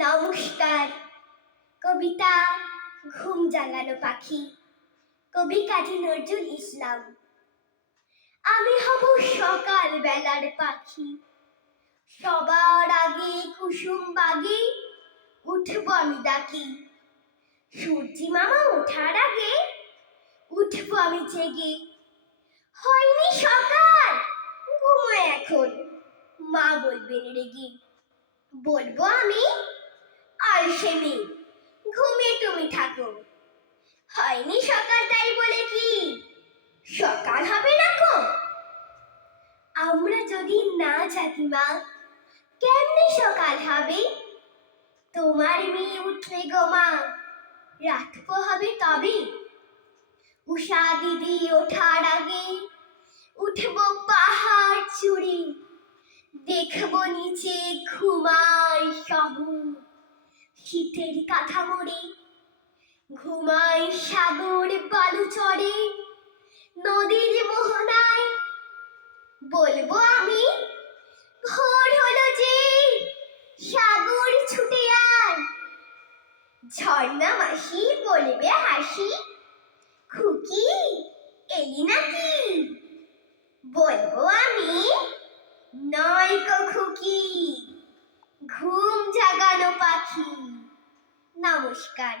নমস্কার। কবিতা ঘুম জাগানো পাখি, কবি কাজী নজরুল ইসলাম। আমি হব সকাল বেলার পাখি, সবার আগে কুসুম বাগে উঠব আমি ডাকি। সূর্যি মামা ওঠার আগে উঠব আমি জেগে। হয়নি সকাল, ঘুমোয় এখন, মা বলবেন রেগে। বলবো আমি, আলসেমি, ঘুমিয়ে তুমি থাকো। হয়নি সকাল তাই বলে কি সকাল হবে না গো? আমরা যদি না জাগি মা, কেমনে সকাল হবে? তোমার মেয়ে উঠবে গো মা, রাতপো হবে তবে। উষা দিদি ওঠার আগে উঠব পাহাড় চুড়ি, দেখব নিচে ঘুমায় শহর শীতের কাঁথা মুড়ি। ঘুমায় সাগর বালু চড়ে নদীর মোহনায়। বলবো আমি, ভোর হলো যে, সাগর ছুটে আয়। ঝর্ণা মাসি বলবে হাসি, খুকি এলি নাকি? বলবো আমি, নয় গো খুকি, ঘুম জাগানো পাখি। নমস্কার।